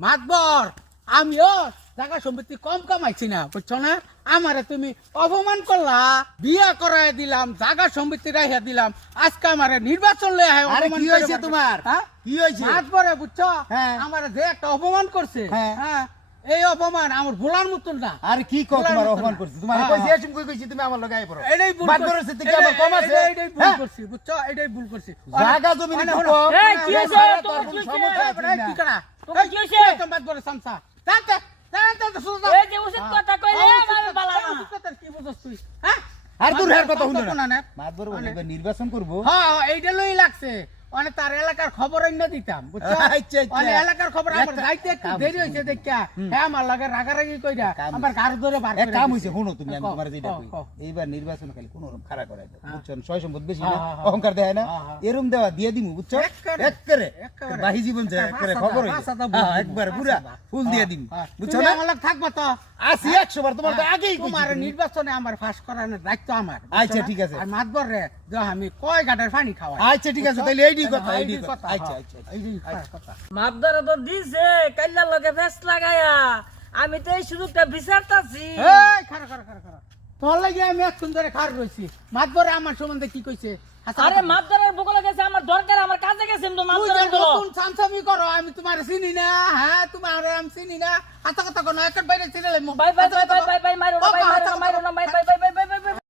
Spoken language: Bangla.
মাতবর আমিও জায়গা সম্পত্তি কম কামাইছি না বুঝছো না আমারে তুমি অপমান করলা বিয়া করায় দিলাম জায়গা সম্পত্তি রাইয়া দিলাম আজকে আমারে নির্বাচন লয়ে আয় আরে অপমান কি করে হইছে বাড়ি- তোমার? হ্যাঁ? কি হইছে? মাতবরে বুঝছো হ্যাঁ। আমারে যে একটা অপমান করছে হ্যাঁ। হ্যাঁ এই অপমান আমার ভোলার মতন না আরে কি কও বলার তোমার মতো অপমান না। করছি তোমার হ্যাঁ, কইছি হ্যাঁ। এসম কইছি তুমি আমার লগে আই পড়ো এটাই ভুল বাদ করছি। করেছে থেকে আবার কম আছে এটাই ভুল হ্যাঁ? করছি বুঝছো এটাই ভুল করছি জায়গা জমি অনেক নিতে হলো। কম এই, কি হয়েছে? সারা তোমার তোর কি কোনো হয়েছে? সমস্যা আছে এই, কি না। করা তোমার কি হয়েছে? মাতবরে সামসা জানতে জানতে সুদা এই যে উচিত কথা কইলে আমার বালা না। কি বুঝছ তুই হ্যাঁ আর দূর হের কথা শুনো না না মাত বড় বলবে নির্বাচন করব হ্যাঁ এইটা লই লাগছে মানে তার এলাকার খবর অন্য দিতাম বুঝছো আচ্ছা, আচ্ছা। মানে এলাকার খবর আমার একটা যাইতে একটু কাম দেরি হইছে দেখা হ্যাঁ আমার লাগে রাগারাগি কইরা কাম আমার গার ধরে বার এক করে কাম দিছে। হইছে শুনো তুমি আমি কও, তোমার যেটা কও, কই কও। এইবার নির্বাচন খালি কোন রকম খাড়া করাই দাও হ্যাঁ। বুঝছো ছয় সম্পদ বেশি হ্যাঁ, না হ্যাঁ, হ্যাঁ। অহংকার দেয় না হ্যাঁ, হ্যাঁ। এরম দেওয়া দিয়ে দিমু বুঝছো এক্কেরে, একবারে এক্কেরে। বাহি জীবন যায় একবারে খবর হইছে ভাষাটা বুঝবো, হ্যাঁ একবার পুরা ভাষাটা। ফুল দিয়ে দিমু হ্যাঁ, বুঝছো তুমি না আমার লাগে থাকবা তো আসি 100 বার তোমার তো আগেই কইছি তোমার তুমি। নির্বাচনে আমার ফাঁস করানোর দায়িত্ব আমার বুঝছো আচ্ছা, না? ঠিক আছে। আর মাতবর রে যে আমি কয় গাটের পানি খাওয়াই আচ্ছা ঠিক আছে তাহলে এইডি কথা এইডি এইডি কথা আচ্ছা আচ্ছা এইডি কথা মাপদারে তো দিছে কাইল্লার লগে ফেস লাগায়া আমি তো এই সুযোগটা বিচারতাছি এই খারা খারা খারা খারা তোর লাগি আমি এতক্ষণ ধরে খার রইছি মাতবরে আমার সম্বন্ধে কি কইছে হাসা আরে মাপদারের বগলে গেছে আমার দরকার আমার কাজে গেছে তো তুই যে মাপদারের বলো নতুন সামসামি করো আমি তোমার চিনি না হ্যাঁ তোমার আমি চিনি না হাসা কথা কোনো একের বাইরে চিনে লাইমু বাই বাই বাই বাই বাই বাই মারো না বাই মারো না মারো না বাই বাই বাই বাই